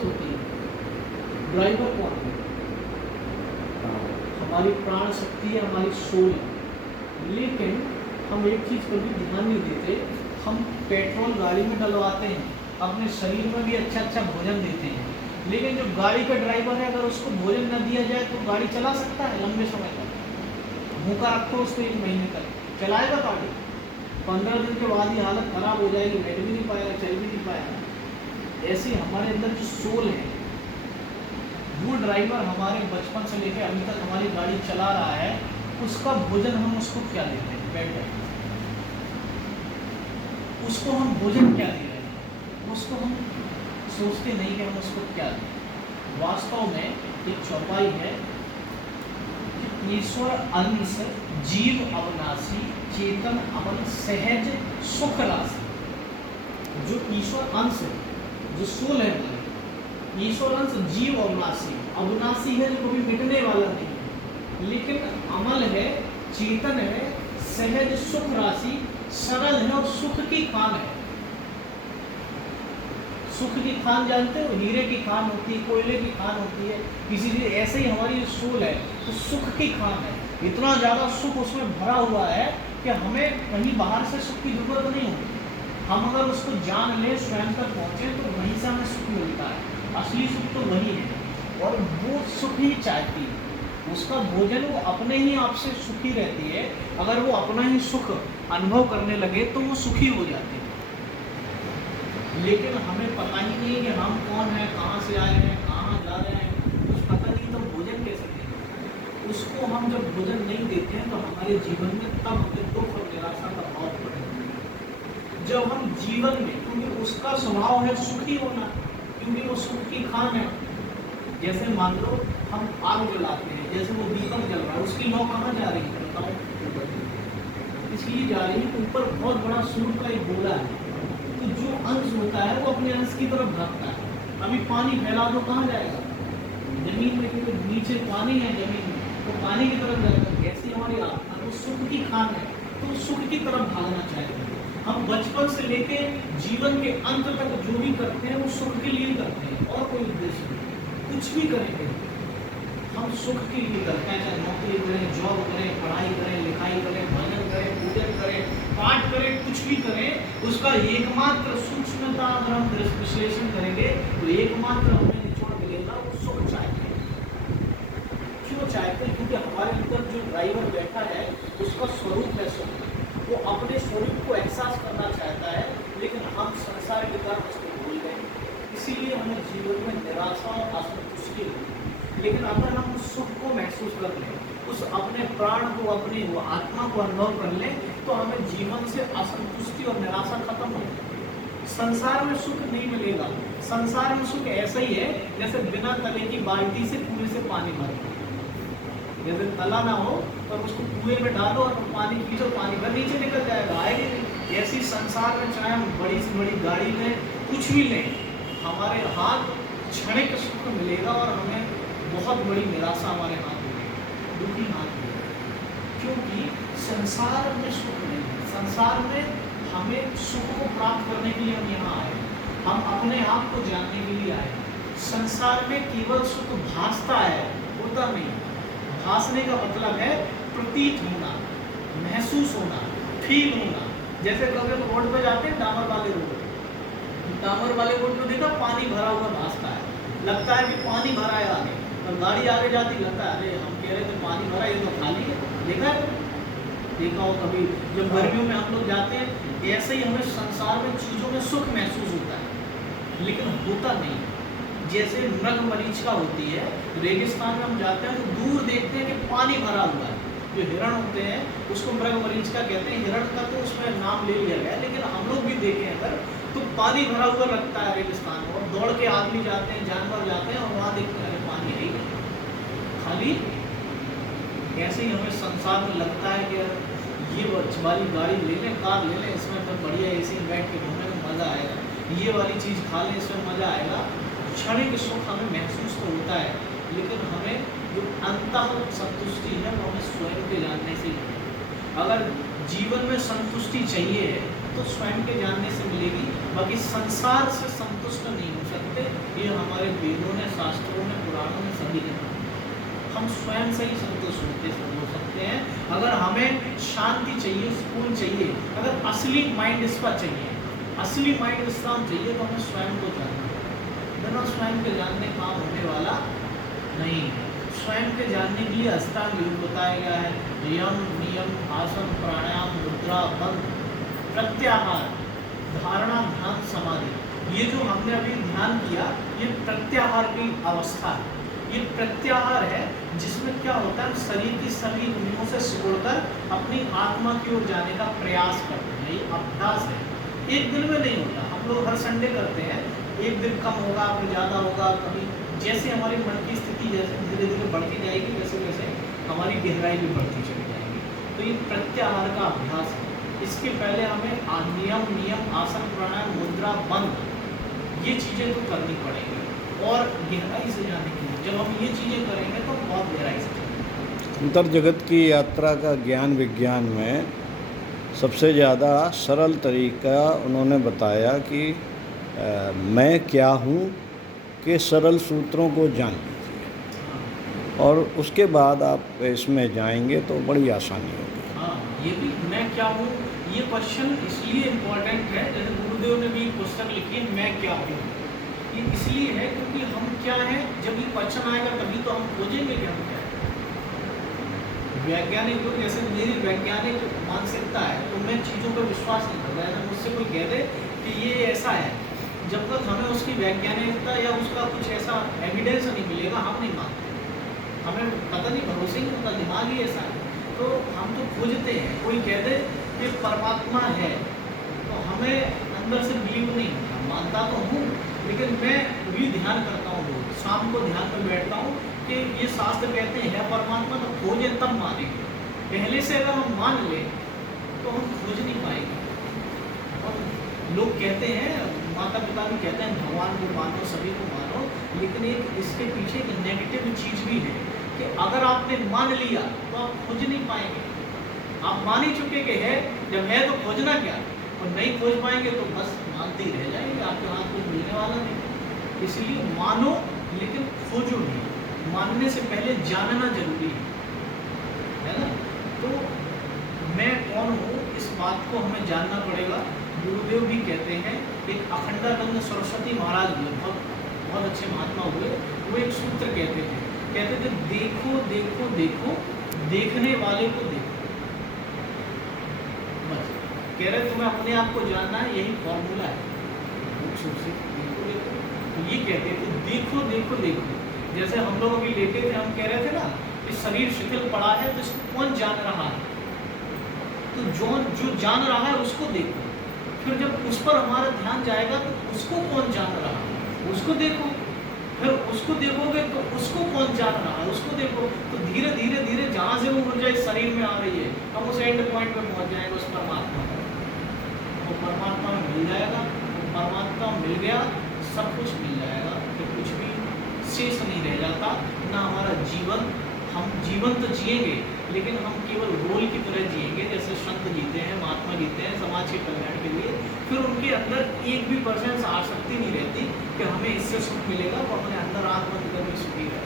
ज़रूरत होती है। ड्राइवर कौन है? हमारी प्राण शक्ति है, हमारी सोल है। लेकिन हम एक चीज़ पर भी ध्यान नहीं देते, हम पेट्रोल गाड़ी में डलवाते हैं, अपने शरीर में भी अच्छा अच्छा भोजन देते हैं, लेकिन जो गाड़ी का ड्राइवर है अगर उसको भोजन न दिया जाए तो गाड़ी चला सकता है लंबे समय तक? भूखा रखो उसको 1 महीने तक, चलाएगा गाड़ी? 15 दिन के बाद ही हालत खराब हो जाएगी, बैठ भी नहीं पाएगा, चल भी नहीं पाएगा। ऐसे हमारे अंदर जो सोल है, वो ड्राइवर हमारे बचपन से लेकर अभी तक हमारी गाड़ी चला रहा है, उसका भोजन हम उसको क्या देते हैं? बैठ उसको हम भोजन क्या दे रहे हैं? उसको हम सोचते नहीं कि हम उसको क्या दें। वास्तव में एक चौपाई है कि ईश्वर अंश जीव अविनाशी चेतन अमन सहज सुख राशि। जो ईश्वर अंश है, जो सोल है, ईश्वर अंश जीव अविनाशी, अविनाशी है जो कभी मिटने वाला नहीं है, लेकिन अमल है, चेतन है, सहज सुख राशि, सरल है और सुख की खान है। सुख की खान जानते हो? हीरे की खान होती है, कोयले की खान होती है, इसीलिए ऐसे ही हमारी सोल है तो सुख की खान है। इतना ज़्यादा सुख उसमें भरा हुआ है कि हमें कहीं बाहर से सुख की जरूरत नहीं होती। हम अगर उसको जान लें, स्वयं तक पहुँचे तो वहीं से हमें सुख मिलता है। असली सुख तो वही है और वो सुख ही चाहती है। उसका भोजन वो अपने ही आप से सुखी रहती है। अगर वो अपना ही सुख अनुभव करने लगे तो वो सुखी हो जाती है। लेकिन हमें पता ही नहीं कि हम कौन हैं, कहाँ से आए हैं, कहाँ जा रहे हैं, कुछ पता नहीं, तो भोजन कैसे दें? उसको हम जब भोजन नहीं देते हैं तो हमारे जीवन में तब हमें दुख और निराशा का भाव पड़ेगा। जब हम जीवन में, क्योंकि उसका स्वभाव है सुखी होना, क्योंकि वो सुख की खान है। जैसे मान लो हम आग जलाते हैं, जैसे वो दीपक जल रहा है, उसकी लौ कहाँ जा रही है बताओ? इसलिए जा रही है ऊपर बहुत बड़ा सूर्य का एक गोला है, तो जो अंश होता है वो अपने अंश की तरफ भागता है। अभी पानी फैला दो कहाँ जाएगा? जमीन में, क्योंकि नीचे पानी है जमीन में, तो पानी की तरफ जाएगा। ऐसी हमारी आत्मा वो सुख की खान है, तो सुख की तरफ भागना चाहिए। हम बचपन से लेके जीवन के अंत तक जो भी करते हैं वो सुख के लिए करते हैं और कोई उद्देश्य नहीं। कुछ भी करेंगे हम सुख के लिए करते हैं, चाहे नौकरी करें, जॉब करें, पढ़ाई करें, लिखाई करें, भजन करें, पूजन करें, पाठ करें, कुछ भी करें, उसका एकमात्र सूक्ष्मता अगर हम विश्लेषण करेंगे तो एकमात्र हमें निचोड़ मिलेगा वो सुख चाहते हैं। क्यों चाहते हैं? क्योंकि हमारे अंदर जो ड्राइवर बैठा है उसका स्वरूप है सुख। वो अपने स्वरूप को एहसास करना चाहता है, लेकिन हम संसार के कारण उसको भूल गए। इसीलिए हमें जीवन में निराशा और असंतुष्टि होती है। लेकिन अगर हम उस सुख को महसूस कर लें, उस अपने प्राण को, अपनी वो आत्मा को अनुभव कर लें, तो हमें जीवन से असंतुष्टि और निराशा खत्म हो जाएगी। संसार में सुख नहीं मिलेगा। संसार में सुख ऐसा ही है जैसे बिना तले की बाल्टी से कुएं से पानी भर, जैसे तला ना हो तो उसको कुएं में डालो और पानी खींचो, पानी भर नीचे निकल जाएगा, आएगा नहीं। ऐसी संसार में चाहे हम बड़ी से बड़ी गाड़ी में कुछ भी लें, हमारे हाथ क्षणिक सुख मिलेगा और हमें बहुत बड़ी निराशा हमारे हाथ मिलेगी, दुखी हाथ मिलेगा। क्योंकि संसार में सुख नहीं है। संसार में हमें सुख को प्राप्त करने के लिए हम यहाँ आए, हम अपने आप को जानने के लिए आए। संसार में केवल सुख भासता है, होता नहीं। भासने का मतलब है प्रतीत होना, महसूस होना, फील होना। जैसे कभी हम रोड पे जाते हैं, डामर वाले रोड पे देखा पानी भरा हुआ भासता है, लगता है कि पानी भरा है आगे, और गाड़ी आगे जाती लगता है अरे हम कह रहे थे पानी भरा, ये तो खाली है। देखा हो कभी जब गर्मियों में हम लोग जाते हैं, ऐसे ही हमें संसार में चीज़ों में सुख महसूस होता है, लेकिन होता नहीं। जैसे मृग मरीचिका होती है, रेगिस्तान में हम जाते हैं तो दूर देखते हैं कि पानी भरा हुआ है। जो हिरण होते हैं उसको मृग मरीचिका कहते हैं। हिरण का तो उसमें नाम ले लिया गया, लेकिन हम लोग भी देखें अगर तो पानी भरा हुआ लगता है रेगिस्तान में, और दौड़ के आदमी जाते हैं, जानवर जाते हैं और वहाँ देखते हैं पानी है ही नहीं, खाली। ऐसे ही हमें संसार में लगता है कि ये वाली गाड़ी ले लें, कार ले लें, इसमें तो बढ़िया एसी में बैठ के घूमने में मज़ा आएगा, ये वाली चीज़ खा लें, इसमें मज़ा आएगा। क्षणिक सुख हमें महसूस तो होता है, लेकिन हमें जो अंतः संतुष्टि है वो हमें स्वयं के जानने से मिलेगी। अगर जीवन में संतुष्टि चाहिए तो स्वयं के जानने से मिलेगी, बाकी संसार से संतुष्ट नहीं हो सकते। ये हमारे वेदों ने, शास्त्रों ने, पुराणों ने सभी ने कहा। हम स्वयं से ही संतुष्ट हो सकते हैं। अगर हमें शांति चाहिए, सुकून चाहिए, अगर असली माइंड इसका चाहिए, असली माइंड विश्राम चाहिए, तो हमें स्वयं को जानना है। बिना स्वयं के जानने काम होने वाला नहीं। स्वयं के जानने के लिए अष्टांग योग बताया गया है। यम, नियम, आसन, प्राणायाम, मुद्रा, बंध, प्रत्याहार, धारणा, ध्यान, समाधि। ये जो हमने अभी ध्यान किया, ये प्रत्याहार की अवस्था है। ये प्रत्याहार है जिसमें क्या होता है, शरीर की सभी इंद्रियों से सिकुड़कर अपनी आत्मा की ओर जाने का प्रयास करते हैं। ये अभ्यास है, एक दिन में नहीं होता। हम लोग हर संडे करते हैं, एक दिन कम होगा, फिर ज़्यादा होगा। कभी जैसे हमारी मन की स्थिति जैसे धीरे धीरे बढ़ती जाएगी, वैसे वैसे हमारी गहराई भी बढ़ती चली जाएगी। तो ये प्रत्याहार का अभ्यास है। इसके पहले हमें नियम, आसन, प्राणायाम, मुद्रा, बंध, ये चीज़ें तो करनी पड़ेंगी। और गहराई से जाने के लिए जब हम ये चीज़ें करेंगे तो बहुत गहराई से जाएंगे। अंतर जगत की यात्रा का ज्ञान विज्ञान में सबसे ज़्यादा सरल तरीका उन्होंने बताया कि मैं क्या हूँ के सरल सूत्रों को जान लीजिए, और उसके बाद आप इसमें जाएंगे तो बड़ी आसानी होगी। हाँ, ये भी मैं क्या हूँ, ये क्वेश्चन इसलिए इम्पोर्टेंट है। जैसे गुरुदेव ने भी पुस्तक लिखी है, मैं क्या हूँ। ये इसलिए है क्योंकि हम क्या हैं, जब ये क्वेश्चन आएगा तभी तो हम खोजेंगे कि हम क्या है। वैज्ञानिक लोग, जैसे मेरी वैज्ञानिक मानसिकता है तो मैं चीज़ों पर विश्वास नहीं करता। ऐसा मुझसे कोई कह दे कि ये ऐसा है, जब तक हमें उसकी वैज्ञानिकता या उसका कुछ ऐसा एविडेंस नहीं मिलेगा, हम नहीं मानते। हमें पता नहीं, भरोसे ही नहीं होता, दिमाग ही ऐसा है। तो हम तो खोजते हैं। कोई कह दे कि परमात्मा है तो हमें अंदर से बिलीव नहीं होता। मानता तो हूँ, लेकिन मैं भी ध्यान करता हूँ। रोज शाम को ध्यान में बैठता हूँ कि ये शास्त्र कहते हैं परमात्मा, तो खोजें तब मानेंगे। पहले से अगर हम मान लें तो हम खोज नहीं पाएंगे। और लोग कहते हैं, माता पिता भी कहते हैं भगवान को मानो, सभी को मानो, लेकिन एक इसके पीछे एक नेगेटिव चीज़ भी है कि अगर आपने मान लिया तो आप खोज नहीं पाएंगे। आप मान ही चुके कि है, जब है तो खोजना क्या, और नहीं खोज पाएंगे तो बस मानते ही रह जाएंगे, आपके हाथ कुछ मिलने वाला नहीं। इसलिए मानो लेकिन खोजो नहीं। मानने से पहले जानना जरूरी है ना। तो मैं कौन हूँ, इस बात को हमें जानना पड़ेगा। गुरुदेव भी कहते हैं, एक अखंडानंद सरस्वती महाराज हुए, बहुत अच्छे महात्मा हुए, वो एक सूत्र कहते थे देखो देखो देखो, देखने वाले को देखो। बस कह रहे तुम्हें अपने आप को जानना है, यही फॉर्मूला है। देखो देखो, तो ये कहते थे देखो देखो देखो। जैसे हम लोग अभी लेटे थे, हम कह रहे थे ना कि शरीर शिथिल पड़ा है, तो इसको कौन जान रहा है, तो जो जान रहा है उसको देखो। फिर जब उस पर हमारा ध्यान जाएगा तो उसको कौन जान रहा है, उसको देखो। फिर उसको देखोगे तो उसको कौन जान रहा है, उसको देखो। तो धीरे धीरे धीरे जहाँ से वो ऊर्जा इस शरीर में आ रही है, हम उस एंड पॉइंट पे पहुँच जाएंगे, उस परमात्मा पर। वो परमात्मा में मिल जाएगा। वो परमात्मा मिल गया, सब कुछ मिल जाएगा। फिर कुछ भी शेष नहीं रह जाता। ना हमारा जीवन, हम जीवन तो जिएंगे लेकिन हम केवल रोल की तरह जिएंगे, जैसे संत जीते हैं, महात्मा जीते हैं समाज के कल्याण के लिए। फिर उनके अंदर एक भी % आसक्ति नहीं रहती कि हमें इससे सुख मिलेगा, वो अपने अंदर आत्मा के सुखी है।